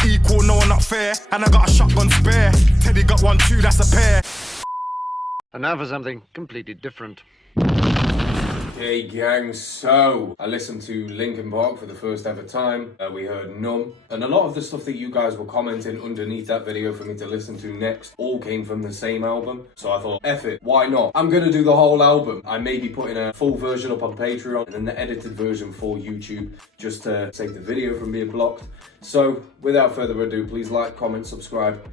not equal, no, not fair. And I got a shotgun spare. Teddy got one too, that's a pair. And now for something completely different. Hey gang, so I listened to Linkin for the first ever time. We heard Numb, and a lot of the stuff that you guys were commenting underneath that video for me to listen to next all came from the same album. So I thought, F it, why not? I'm gonna do the whole album. I may be putting a full version up on Patreon and then the edited version for YouTube just to save the video from being blocked. So without further ado, please like, comment, subscribe,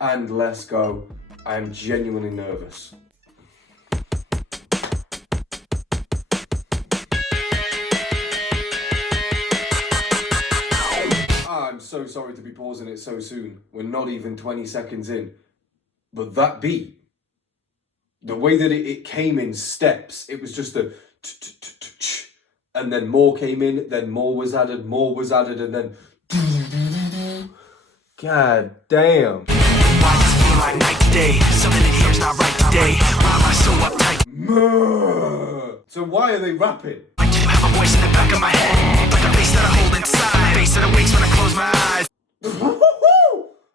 and let's go. I am genuinely nervous. I'm so sorry to be pausing it so soon. We're not even 20 seconds in. But that beat, the way that it came in steps, it was just a and then more came in, then more was added, and then God damn. Why does it feel like night today? Something in here's not right today. Why am I so uptight? So why are they rapping? I do have a voice in the back of my head, like a face that I hold inside, face that awakes when I close my eyes.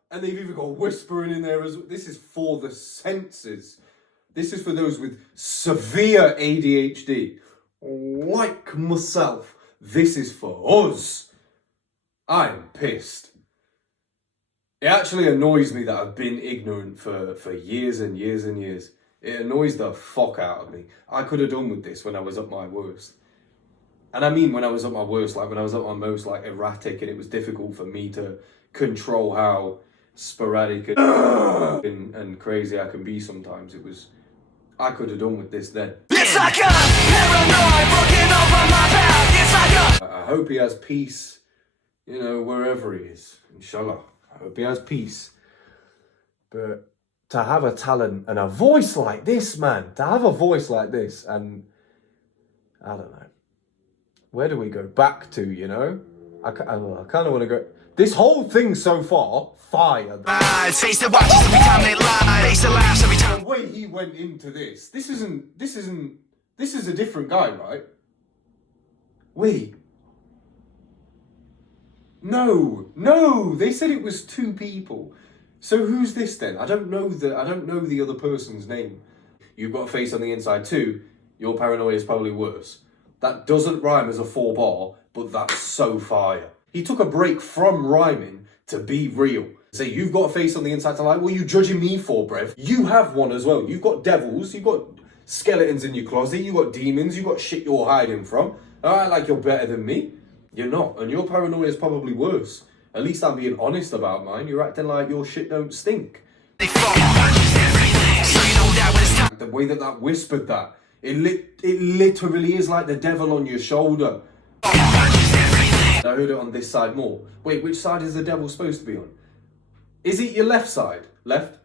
And they've even got whispering in there as well. This is for the senses. This is for those with severe ADHD. Like myself. This is for us. I'm pissed. It actually annoys me that I've been ignorant for years and years and years. It annoys the fuck out of me. I could have done with this when I was at my worst. And I mean when I was at my worst, like when I was at my most like erratic and it was difficult for me to control how sporadic and crazy I can be sometimes. I could have done with this then. It's like a paranoid looking over my back. It's like I hope he has peace, you know, wherever he is. Inshallah. I hope he has peace. But to have a talent and a voice like this, man, to have a voice like this, and I don't know. Where do we go back to, you know? I kind of want to go. This whole thing so far, fire. face that watches every time they lie. Face that laughs every time. The way he went into this is a different guy, right? Wait. No, they said it was two people. So who's this then? I don't know the other person's name. You've got a face on the inside too. Your paranoia is probably worse. That doesn't rhyme as a 4-bar, but that's so fire. He took a break from rhyming to be real. Say, you've got a face on the inside to lie. What are you judging me for, brev? You have one as well. You've got devils, you've got skeletons in your closet, you've got demons, you've got shit you're hiding from. Alright, like you're better than me. You're not, and your paranoia is probably worse. At least I'm being honest about mine. You're acting like your shit don't stink. They fall, everything. So you know that when it's time. The way that whispered that, it literally is like the devil on your shoulder. I heard it on this side more. Wait, which side is the devil supposed to be on? Is it your left side? Left?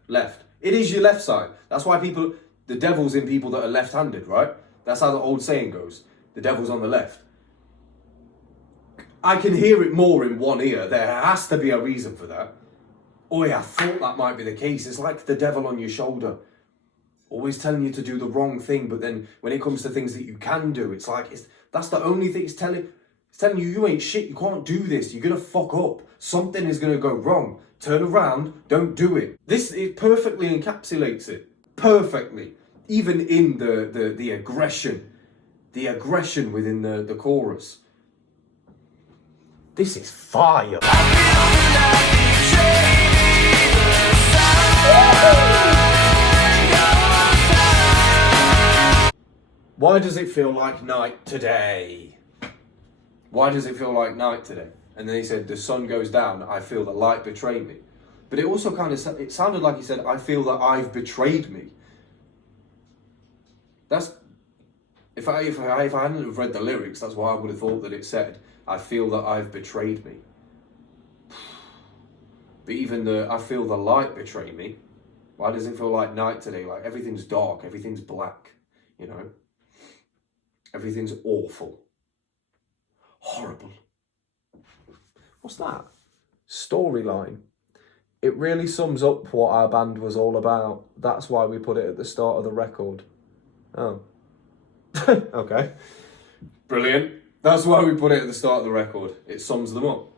It is your left side. That's why the devil's in people that are left-handed, right? That's how the old saying goes. The devil's on the left. I can hear it more in one ear. There has to be a reason for that. Oh yeah, I thought that might be the case. It's like the devil on your shoulder. Always telling you to do the wrong thing, but then when it comes to things that you can do, it's like, that's the only thing it's telling you, you ain't shit, you can't do this, you're gonna fuck up. Something is gonna go wrong. Turn around, don't do it. It perfectly encapsulates it. Perfectly. Even in the aggression. The aggression within the chorus. This is fire. Why does it feel like night today? Why does it feel like night today? And then he said, the sun goes down, I feel the light betray me. But it also it sounded like he said, I feel that I've betrayed me. That's, if I hadn't have read the lyrics, that's why I would have thought that it said, I feel that I've betrayed me. But even I feel the light betray me. Why does it feel like night today? Like everything's dark, everything's black, you know? Everything's awful. Horrible. What's that? Storyline. It really sums up what our band was all about. That's why we put it at the start of the record. Oh. Okay. Brilliant. That's why we put it at the start of the record. It sums them up.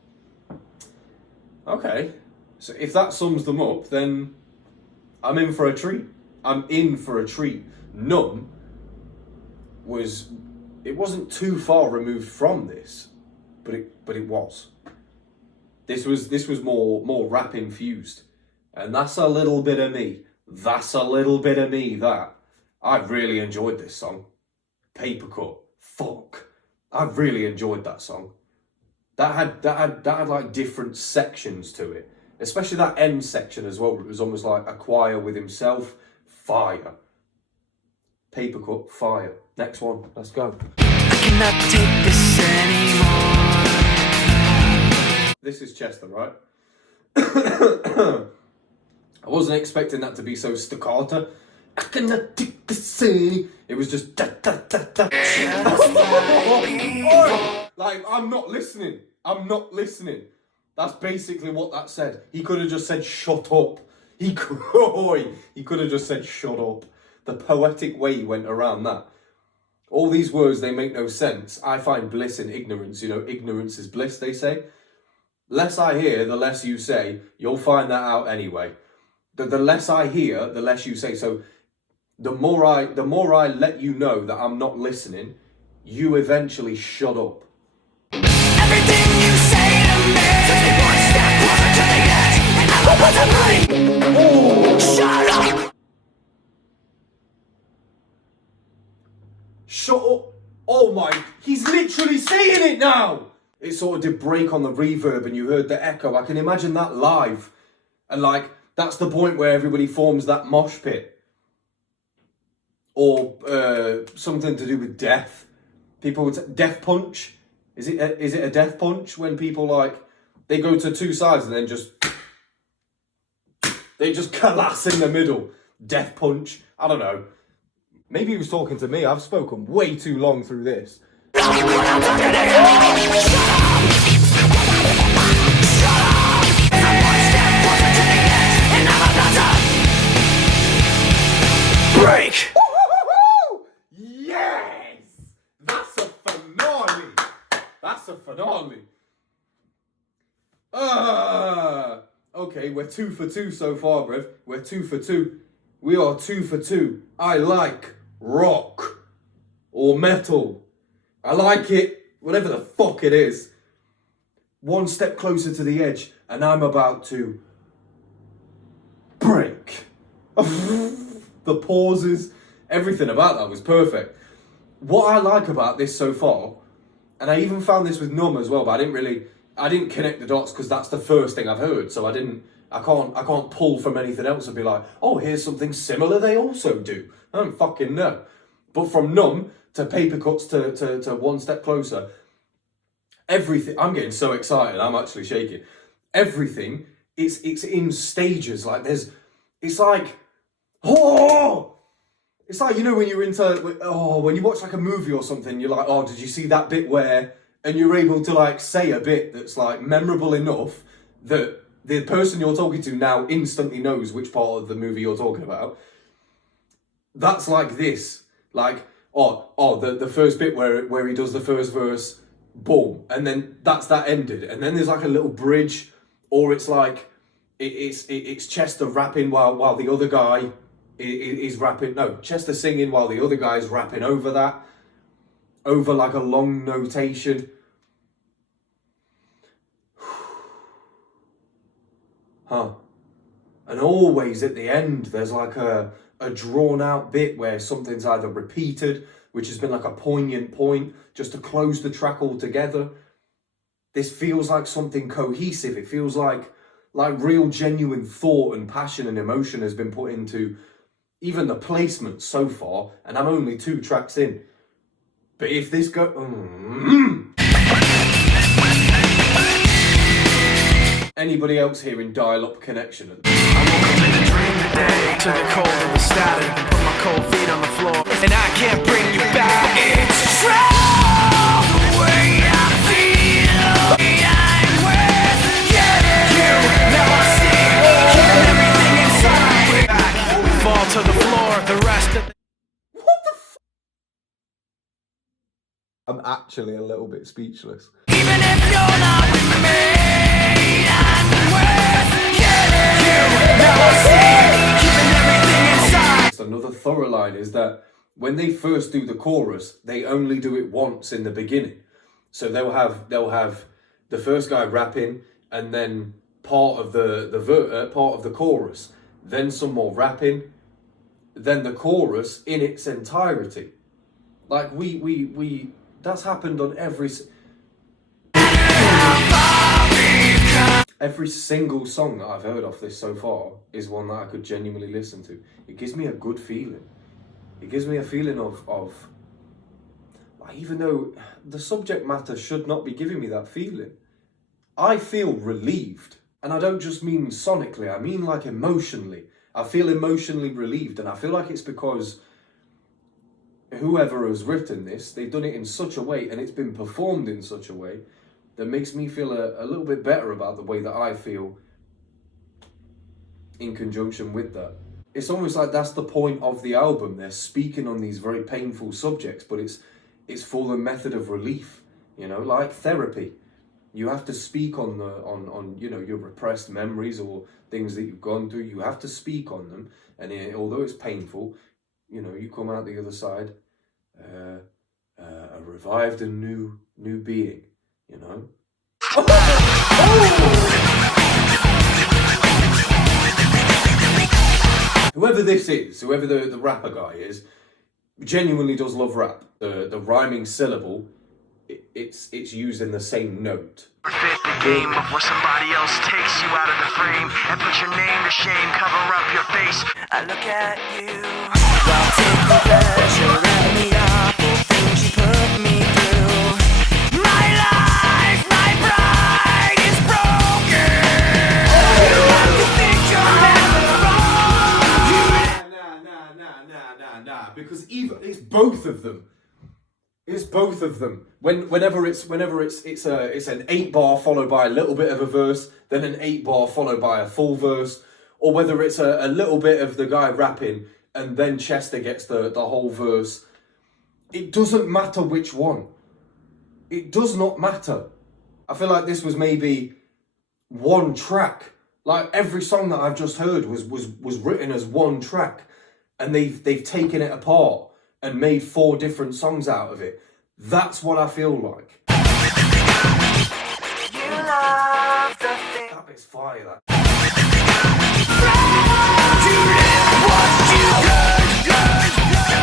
Okay, so if that sums them up, then I'm in for a treat. I'm in for a treat. Numb it wasn't too far removed from this, but it was. This was more rap infused, and that's a little bit of me. That's a little bit of me. That I really enjoyed this song. Paper Cut. Fuck, I really enjoyed that song. That had like different sections to it, especially that end section as well. It was almost like a choir with himself. Fire. Paper Cut. Fire. Next one. Let's go. I cannot take this anymore. This is Chester, right? I wasn't expecting that to be so staccato. I cannot take this anymore. It was just da da da da. Like, I'm not listening. I'm not listening. That's basically what that said. He could have just said, shut up. He could have just said, shut up. The poetic way he went around that. All these words, they make no sense. I find bliss in ignorance. You know, ignorance is bliss, they say. Less I hear, the less you say. You'll find that out anyway. The less I hear, the less you say. So the more I let you know that I'm not listening, you eventually shut up. Everything you say to me, takes me one step closer to the edge, and I'm about to break. Shut up! Shut up! Oh my, he's literally saying it now! It sort of did break on the reverb and you heard the echo. I can imagine that live. And like, that's the point where everybody forms that mosh pit. Or something to do with death. People would death punch. Is it a death punch when people like, they go to two sides and then they just collapse in the middle? Death punch. I don't know. Maybe he was talking to me. I've spoken way too long through this. Break! Yes! That's a finale! That's a finale. Okay, we're 2 for 2 so far, bruv. We're 2 for 2. We are 2 for 2. I like rock or metal. I like it, whatever the fuck it is. One step closer to the edge, and I'm about to break. The pauses, everything about that was perfect. What I like about this so far, and I even found this with Numb as well, but I didn't connect the dots because that's the first thing I've heard, so I can't pull from anything else and be like, oh, here's something similar they also do. I don't fucking know. But from Numb to Paper Cuts to One Step Closer, everything, I'm getting so excited, I'm actually shaking. Everything, it's in stages, like it's like, it's like, you know, when you're when you watch like a movie or something, you're like, oh, did you see that bit where, and you're able to like say a bit that's like memorable enough that the person you're talking to now instantly knows which part of the movie you're talking about. That's like this, like, the first bit where he does the first verse, boom, and then that ended, and then there's like a little bridge, or it's like it's Chester rapping while the other guy is rapping. No, Chester singing while the other guy's rapping over that, over like a long notation. And always at the end, there's like a drawn out bit where something's either repeated, which has been like a poignant point, just to close the track altogether. This feels like something cohesive. It feels like real genuine thought and passion and emotion has been put into even the placement so far, and I'm only 2 tracks in. But if this Anybody else here in dial-up connection? I woke up in a dream today, to the cold of the static, put my cold feet on the floor, and I can't bring you back. It's true, the way I feel, I'm with you. Now I see, killing everything inside. We fall to the floor, the rest of What the f? I'm actually a little bit speechless. even if you're not with me, I'm with storyline is that when they first do the chorus, they only do it once in the beginning. So they'll have the first guy rapping, and then part of the chorus, then some more rapping, then the chorus in its entirety. Like we that's happened on every single song that I've heard off this so far is one that I could genuinely listen to. It gives me a good feeling. It gives me a feeling of even though the subject matter should not be giving me that feeling, I feel relieved. And I don't just mean sonically, I mean like emotionally. I feel emotionally relieved, and I feel like it's because whoever has written this, they've done it in such a way, and it's been performed in such a way that makes me feel a little bit better about the way that I feel in conjunction with that. It's almost like that's the point of the album. They're speaking on these very painful subjects, but it's for the method of relief, you know, like therapy. You have to speak on you know, your repressed memories or things that you've gone through. You have to speak on them, and although it's painful, you know, you come out the other side a revived and new being, you know. Whoever this is, whoever the rapper guy is, genuinely does love rap. The rhyming syllable, it's used in the same note. Fit the game before somebody else takes you out of the frame and put your name to shame, cover up your face. I look at you while taking pleasure at the awful things you put me through. My life, my pride is broken. You have to think you're never wrong. Nah. Because it's both of them. It's both of them. Whenever it's an 8-bar followed by a little bit of a verse, then an 8-bar followed by a full verse, or whether it's a little bit of the guy rapping and then Chester gets the whole verse. It doesn't matter which one. It does not matter. I feel like this was maybe one track. Like every song that I've just heard was written as one track, and they've taken it apart and made 4 different songs out of it. That's what I feel like. You love the thing. That bit's fire, that.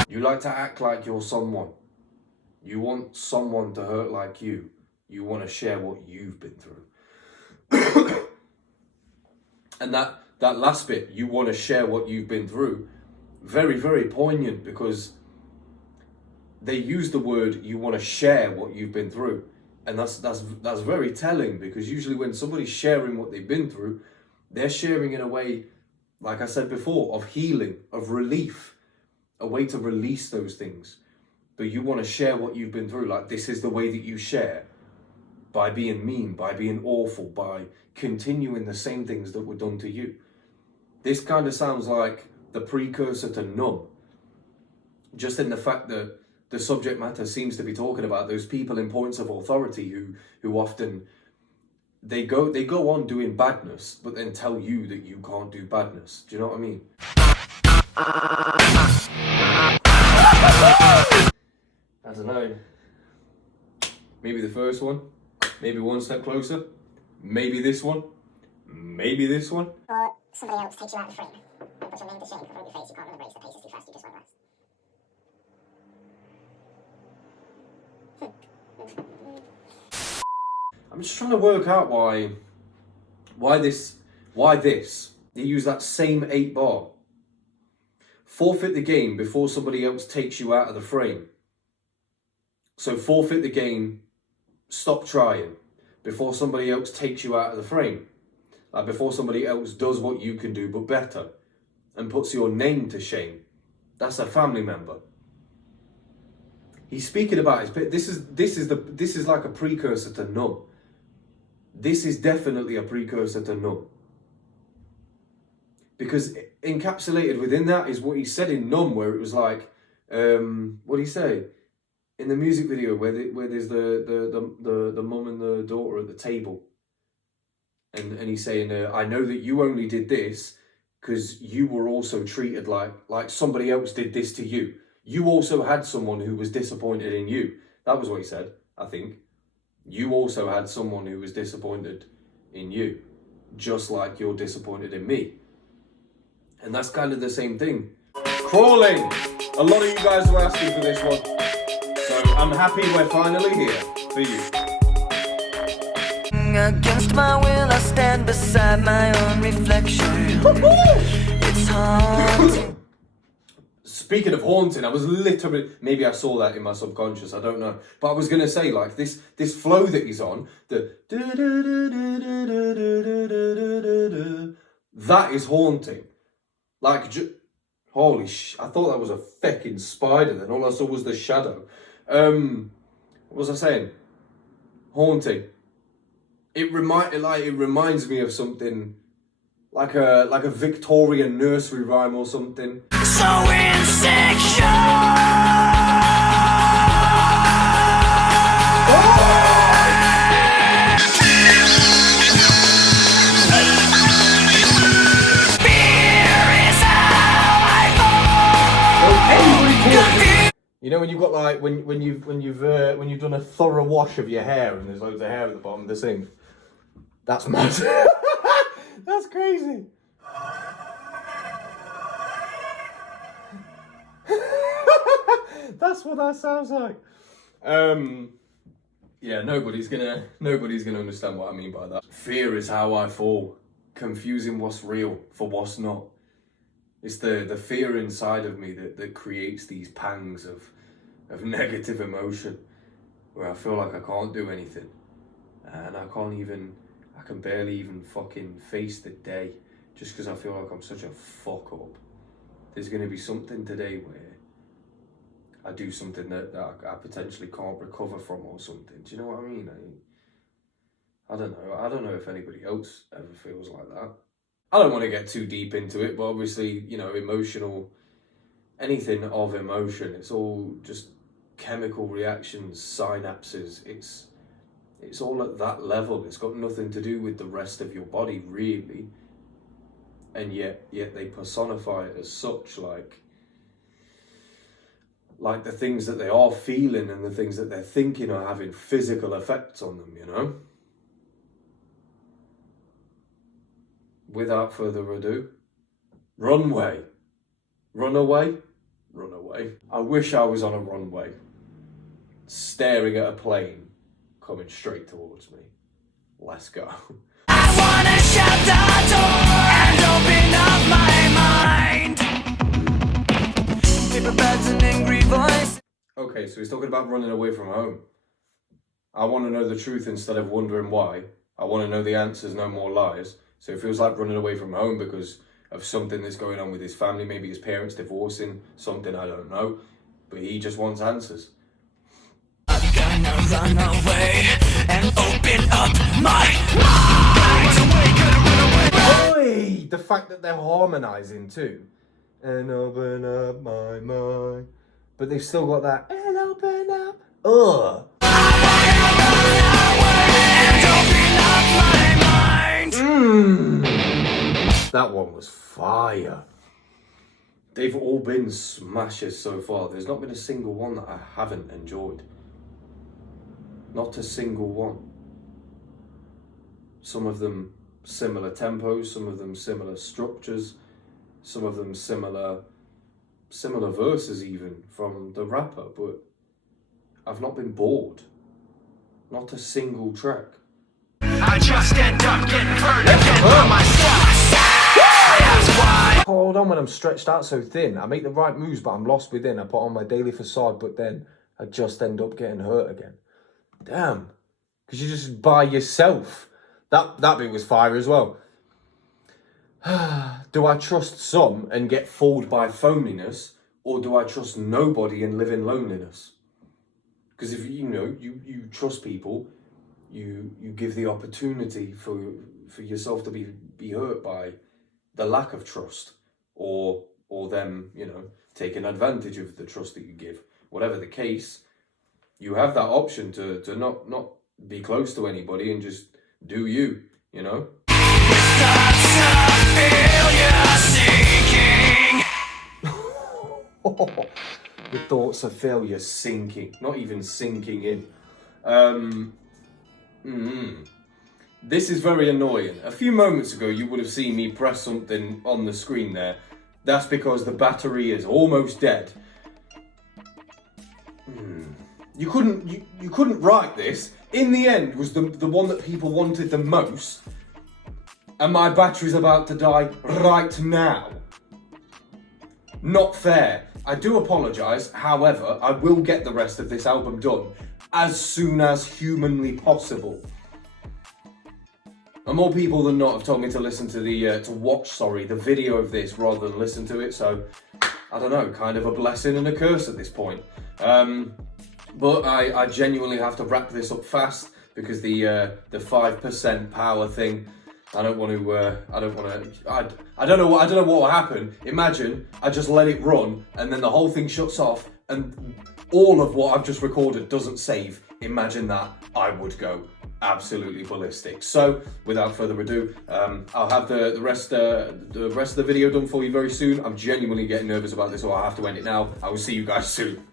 You like to act like you're someone. You want someone to hurt like you. You want to share what you've been through. And that last bit, you want to share what you've been through, very, very poignant, because they use the word you want to share what you've been through. And that's very telling, because usually when somebody's sharing what they've been through, they're sharing in a way, like I said before, of healing, of relief, a way to release those things. But you want to share what you've been through, like this is the way that you share, by being mean, by being awful, by continuing the same things that were done to you. This kind of sounds like the precursor to Numb, just in the fact that the subject matter seems to be talking about those people in points of authority who often they go on doing badness, but then tell you that you can't do badness. Do you know what I mean? I don't know. Maybe the first one, maybe one step closer, maybe this one, maybe this one. Or somebody else takes you out of the frame and puts your name to shame, cover up your face, you can't run the race, the pace is too fast, you just won't rise. I'm just trying to work out why this. They use that same 8-bar. Forfeit the game before somebody else takes you out of the frame. So forfeit the game, stop trying, before somebody else takes you out of the frame. Like before somebody else does what you can do but better and puts your name to shame. That's a family member. He's speaking about this is like a precursor to Numb. This is definitely a precursor to Numb. Because encapsulated within that is what he said in Numb, where it was like, what did he say? In the music video where there's the mum and the daughter at the table. And he's saying, I know that you only did this because you were also treated like somebody else did this to you. You also had someone who was disappointed in you. That was what he said, I think. You also had someone who was disappointed in you, just like you're disappointed in me. And that's kind of the same thing. Crawling! A lot of you guys were asking for this one. So I'm happy we're finally here for you. Against my will, I stand beside my own reflection. It's haunting. Speaking of haunting, I was literally, maybe I saw that in my subconscious, I don't know. But I was going to say, like, this flow that he's on, that is haunting. Like, holy I thought that was a fecking spider then. All I saw was the shadow. What was I saying? Haunting. It reminds me of something like a Victorian nursery rhyme or something. So insecure. You know when you've got like when you've done a thorough wash of your hair and there's loads of hair at the bottom of the sink. That's mad. That's crazy. That's what that sounds like. Yeah, nobody's gonna understand what I mean by that. Fear is how I fall, confusing what's real for what's not. It's the fear inside of me that creates these pangs of negative emotion, where I feel like I can't do anything, and I can barely even fucking face the day, just because I feel like I'm such a fuck up. There's gonna be something today where I do something that I potentially can't recover from or something. Do you know what I mean? I don't know. I don't know if anybody else ever feels like that. I don't want to get too deep into it, but obviously, you know, anything of emotion, it's all just chemical reactions, synapses. It's all at that level. It's got nothing to do with the rest of your body, really. And yet they personify it as such, like the things that they are feeling and the things that they're thinking are having physical effects on them, you know? Without further ado, runway. Runaway? Runaway. I wish I was on a runway, staring at a plane coming straight towards me. Let's go. I wanna shut the door and open up my mind. Paper bags and angry voice. Okay, so he's talking about running away from home. I want to know the truth instead of wondering why. I want to know the answers, no more lies. So it feels like running away from home because of something that's going on with his family, maybe his parents divorcing, something, I don't know. But he just wants answers. I'm gonna run away and open up my mind. Run away. Oi! The fact that they're harmonising too. And open up my mind. But they've still got that, and open up. Ugh. That one was fire. They've all been smashes so far. There's not been a single one that I haven't enjoyed. Not a single one. Some of them similar tempos, some of them similar structures, some of them similar verses even from the rapper, but I've not been bored. Not a single track. I just end up getting hurt again by myself. I ask why. Hold on, when I'm stretched out so thin, I make the right moves, but I'm lost within. I put on my daily facade, but then I just end up getting hurt again. Damn, because you're just by yourself. That bit was fire as well. Do I trust some and get fooled by phoniness, or do I trust nobody and live in loneliness? Because if you trust people, you give the opportunity for yourself to be hurt by the lack of trust, or them, taking advantage of the trust that you give. Whatever the case, you have that option to not be close to anybody and just do you, Start to feel yourself. thoughts of failure sinking, not even sinking in. This is very annoying. A few moments ago, you would have seen me press something on the screen there. That's because the battery is almost dead. You couldn't write this. In the end, was the one that people wanted the most, and my battery's about to die right now. Not fair. I do apologise. However, I will get the rest of this album done as soon as humanly possible. And more people than not have told me to listen to to watch the video of this rather than listen to it. So I don't know, kind of a blessing and a curse at this point. But I genuinely have to wrap this up fast because the 5% power thing. I don't know what will happen. Imagine I just let it run and then the whole thing shuts off and all of what I've just recorded doesn't save. Imagine that. I would go absolutely ballistic. So without further ado, I'll have the rest of the video done for you very soon. I'm genuinely getting nervous about this, so I'll have to end it now. I will see you guys soon.